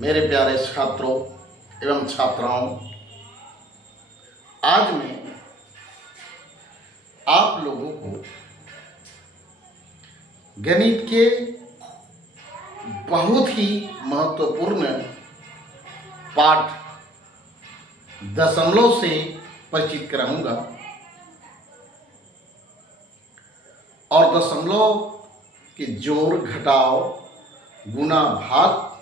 मेरे प्यारे छात्रों एवं छात्राओं, आज मैं आप लोगों को गणित के बहुत ही महत्वपूर्ण पाठ दशमलव से परिचित कराऊंगा और दशमलव के जोड़, घटाव, गुणा, भाग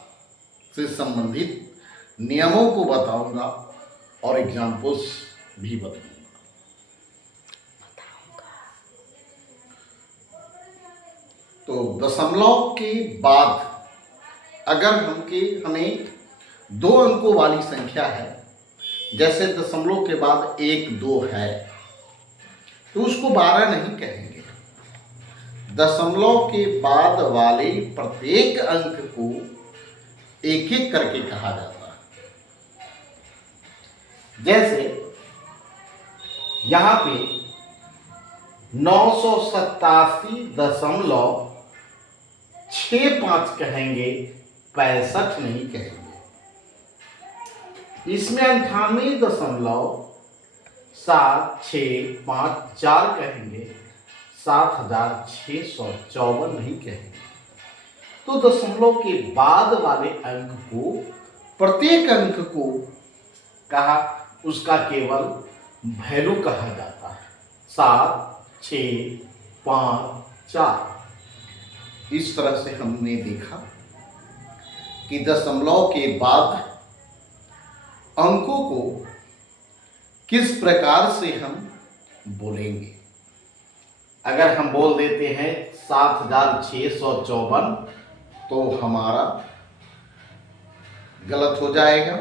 से संबंधित नियमों को बताऊंगा और एग्जाम्पल्स भी बताऊंगा। तो दशमलव के बाद अगर हमें 2 अंकों वाली संख्या है, जैसे दशमलव के बाद 1, 2 है, तो उसको 12 नहीं कहेंगे। दशमलव के बाद वाले प्रत्येक अंक को एक एक करके कहा जाता है। जैसे यहां पे 987.65 कहेंगे, 65 नहीं कहेंगे। इसमें 98.7654 कहेंगे, 7654 नहीं कहेंगे। तो दशमलव के बाद वाले अंक को, प्रत्येक अंक को कहा, उसका केवल वैल्यू कहा जाता है। 7, 6, 5, 4। इस तरह से हमने देखा कि दशमलव के बाद अंकों को किस प्रकार से हम बोलेंगे। अगर हम बोल देते हैं 7654, तो हमारा गलत हो जाएगा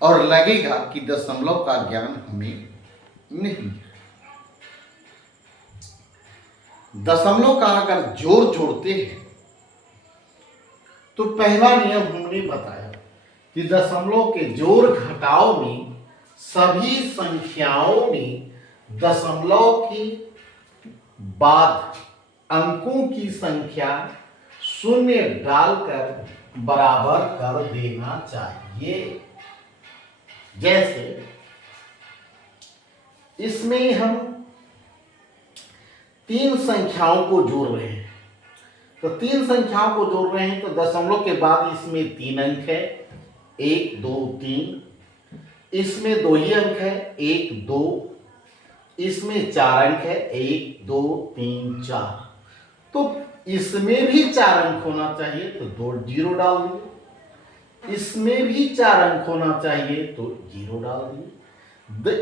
और लगेगा कि दशमलव का ज्ञान हमें नहीं है। दशमलव का अगर जोड़ जोड़ते हैं तो पहला नियम हमने बताया कि दशमलव के जोड़ घटाव में सभी संख्याओं में दशमलव के बाद अंकों की संख्या 0 डालकर बराबर कर देना चाहिए। जैसे इसमें हम 3 संख्याओं को जोड़ रहे हैं, तो 3 संख्याओं को जोड़ रहे हैं, तो दशमलव के बाद इसमें 3 अंक है, 1, 2, 3। इसमें 2 ही अंक है, 1, 2। इसमें 4 अंक है, 1, 2, 3, 4। तो इसमें भी 4 अंक होना चाहिए, तो 2 0 डाल दिए। इसमें भी 4 अंक होना चाहिए, तो 0 डाल दिए।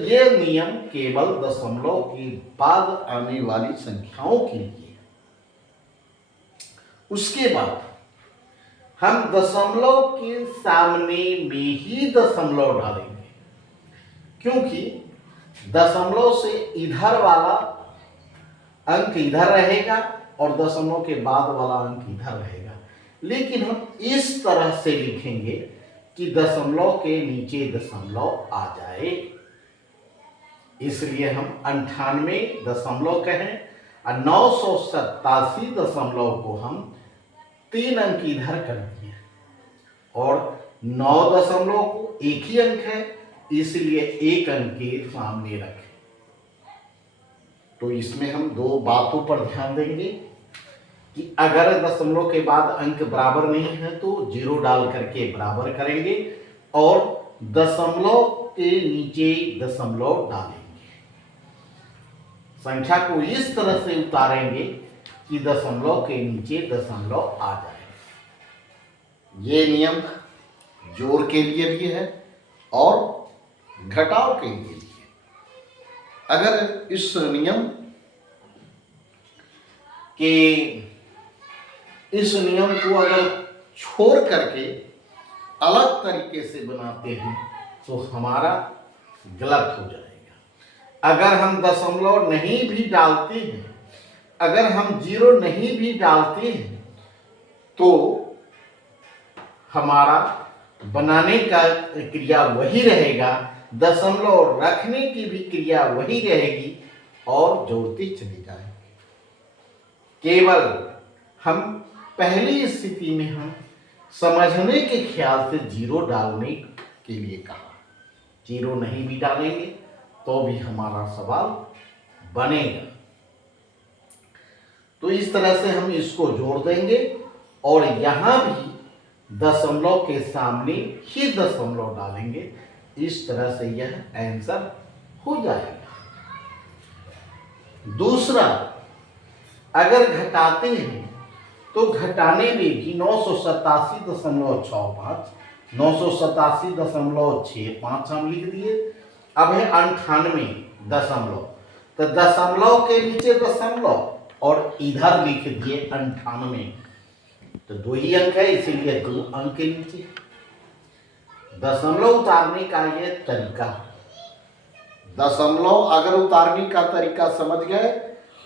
ये नियम केवल दशमलव के बाद आने वाली संख्याओं के लिए। उसके बाद हम दशमलव के सामने में ही दशमलव डालेंगे, क्योंकि दशमलव से इधर वाला अंक इधर रहेगा और दशमलव के बाद वाला अंक इधर रहेगा। लेकिन हम इस तरह से लिखेंगे कि दशमलव के नीचे दशमलव आ जाए, इसलिए हम 98 दशमलव कहें और 987 दशमलव को हम 3 अंक इधर कर दिए और 9 दशमलव को 1 ही अंक है, इसलिए 1 अंक के सामने रखें। तो इसमें हम 2 बातों पर ध्यान देंगे कि अगर दशमलव के बाद अंक बराबर नहीं है तो 0 डाल करके बराबर करेंगे और दशमलव के नीचे दशमलव डालेंगे। संख्या को इस तरह से उतारेंगे कि दशमलव के नीचे दशमलव आ जाए। ये नियम जोड़ के लिए भी है और घटाव के लिए भी है। अगर इस नियम को अगर छोड़ करके अलग तरीके से बनाते हैं तो हमारा गलत हो जाएगा। अगर हम दशमलव नहीं भी डालते हैं, अगर हम 0 नहीं भी डालते हैं, तो हमारा बनाने का क्रिया वही रहेगा, दशमलव रखने की भी क्रिया वही रहेगी और जोड़ते चले जाएंगे। केवल हम पहली स्थिति में हम समझने के ख्याल से जीरो डालने के लिए कहा। जीरो नहीं भी डालेंगे तो भी हमारा सवाल बनेगा। तो इस तरह से हम इसको जोड़ देंगे और यहां भी दशमलव के सामने ही दशमलव डालेंगे। इस तरह से यह आंसर हो जाएगा। दूसरा, अगर घटाते हैं तो घटाने में भी 987.65 987.65 हम लिख दिए। अब है 98 दशमलव, तो दशमलव के नीचे दशमलव और इधर लिख दिए 98। तो दो ही अंक है इसीलिए 2 अंक के नीचे। दशमलव उतारने का ये तरीका, दशमलव अगर उतारने का तरीका समझ गए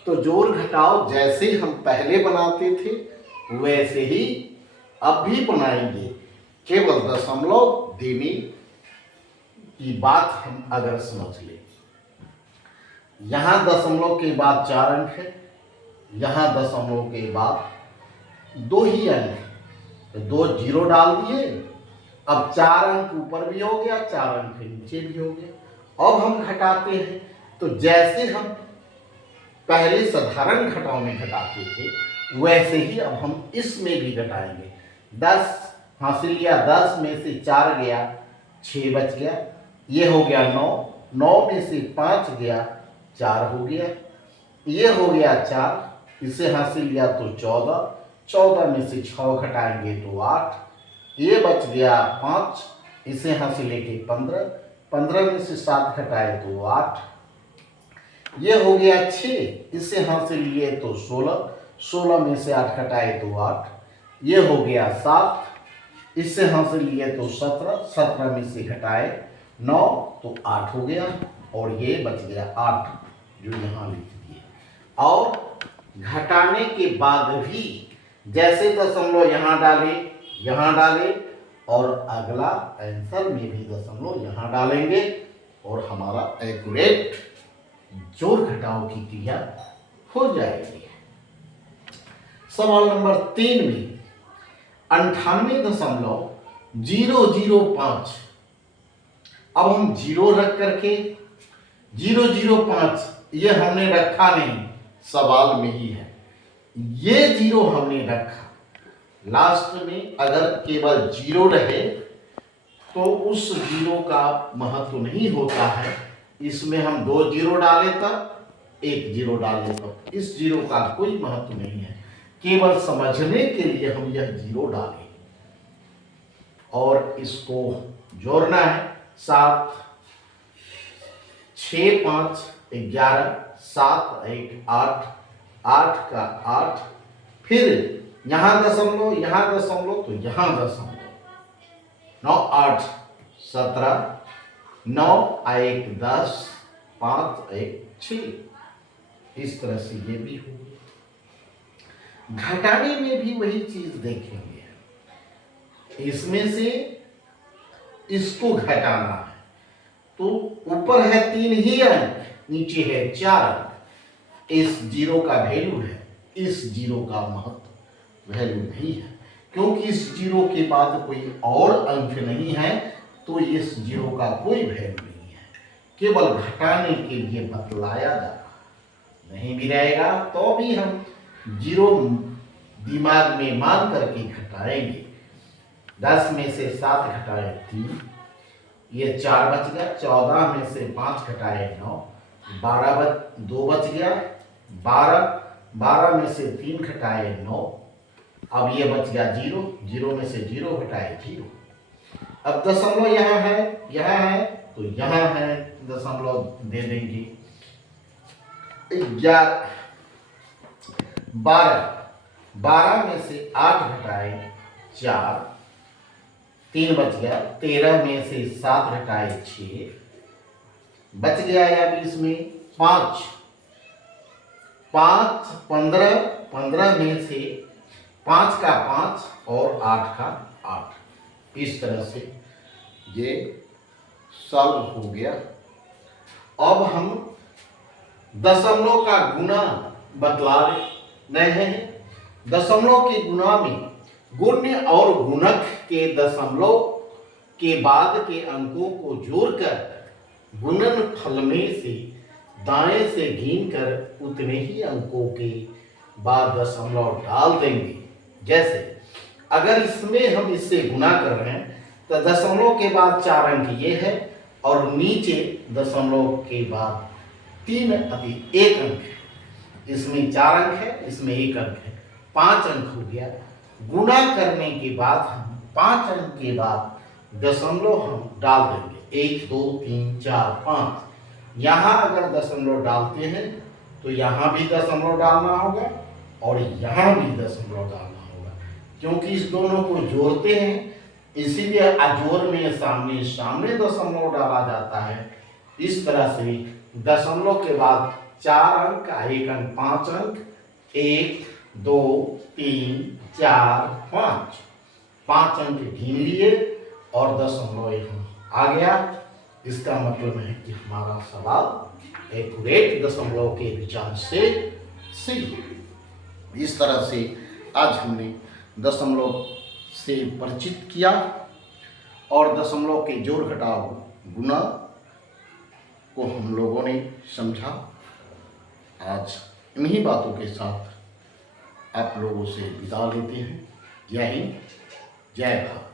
तो जोड़ घटाव जैसे हम पहले बनाते थे वैसे ही अब भी बनाएंगे। केवल दशमलव देने की बात हम अगर समझ ले। यहां दशमलव के बाद 4 अंक है, यहां दशमलव के बाद 2 ही अंक है, तो 2 जीरो डाल दिए। अब 4 अंक ऊपर भी हो गया, 4 अंक नीचे भी हो गया। अब हम घटाते हैं तो जैसे हम पहले साधारण घटाव में घटाते थे वैसे ही अब हम इसमें भी घटाएंगे। 10 हासिल किया, 10 में से 4 गया, 6 बच गया, ये हो गया 9, 9 में से 5 गया, 4 हो गया, ये हो गया 4, इसे हासिल किया तो 14, 14 में से 6 घटाएंगे तो 8, ये बच गया 5, इसे हासिल लेके 15, 15 में से 7 घटाए तो 8, ये हो गया 6, इसे हासिल लिए तो 16, 16 में से 8 घटाए तो 8, ये हो गया 7, इससे हासिल लिए तो 17, 17 में से घटाए 9 तो 8 हो गया और ये बच गया 8 जो यहाँ लिख दिए। और घटाने के बाद भी जैसे दशमलव यहाँ डाले और अगला आंसर में भी दशमलव यहाँ डालेंगे और हमारा एक्यूरेट जोड़ घटाव की क्रिया हो जाएगी। सवाल नंबर 3 में 98.005, अब हम जीरो रख करके 005 ये हमने रखा नहीं, सवाल में ही है, ये जीरो हमने रखा। लास्ट में अगर केवल जीरो रहे तो उस जीरो का महत्व नहीं होता है। इसमें हम 2 जीरो डाले तब 1 जीरो डाले तब इस जीरो का कोई महत्व नहीं है। केवल समझने के लिए हम यह जीरो डालें और इसको जोड़ना है। 7 6 5 11 7 1 8 8 का 8, फिर यहाँ दशमलव तो यहाँ दशमलव, 9 8 17, 9 1 10, 5 1 6, इस तरह से ये भी हो गया। घटाने में भी वही चीज देखेंगे, इसमें से इसको घटाना है तो ऊपर है 3 ही अंक, नीचे है 4 अंक। इस जीरो का वैल्यू है, इस जीरो का महत्व वैल्यू नहीं है, क्योंकि इस जीरो के बाद कोई और अंक नहीं है तो इस जीरो का कोई वैल्यू नहीं है। केवल घटाने के लिए बतलाया जा रहा, नहीं भी रहेगा तो भी हम जीरो दिमाग में मान करके घटाएंगे। 10 में से 7 घटाए 3, ये 4 बच गया, 14 में से 5 घटाए 9, 2 बच गया, 12 में से 3 घटाए 9, अब ये बच गया 0, 0 में से 0 घटाए 0। अब दशमलव यहाँ है तो यहाँ है, दशमलव दे देंगे। 12 में से 8 घटाए 4, 3 बच गया, 13 में से 7 घटाए 6, बच गया या बीच में 5, 15 में से 5 का 5 और 8 का 8, इस तरह से ये सॉल्व हो गया। अब हम दशमलव का गुना बतला रहे हैं। दशमलव के गुना में गुण्य और गुणक के दशमलव के बाद के अंकों को जोड़कर गुणन फल में से दाएं से गिनकर उतने ही अंकों के बाद दशमलव डाल देंगे। जैसे अगर इसमें हम इससे गुणा कर रहे हैं तो दशमलव के बाद 4 अंक ये है और नीचे दशमलव के बाद 3 अधिक 1 अंक है। इसमें 4 अंक है, इसमें 1 अंक है, 5 अंक हो गया। गुणा करने के बाद हम 5 अंक के बाद दशमलव हम डाल देंगे 1 2 3 4 5। यहाँ अगर दशमलव डालते हैं तो यहाँ भी दशमलव डालना होगा और यहाँ भी दशमलव डालना होगा, क्योंकि इस दोनों को जोड़ते हैं इसीलिए अजोर में सामने सामने दशमलव डाला जाता है। इस तरह से दशमलव के बाद 4 अंक का 1 अंक 5 अंक 1 2 3 4 5 अंक गिन लिए और दशमलव यहाँ आ गया। इसका मतलब है कि हमारा सवाल एक्यूरेट दशमलव के विचार से सही। इस तरह से आज हमने दशमलव से परिचित किया और दशमलव के जोड़ घटाव गुणा को हम लोगों ने समझा। आज इन्हीं बातों के साथ आप लोगों से विदा लेते हैं। जय हिंद, जय भारत।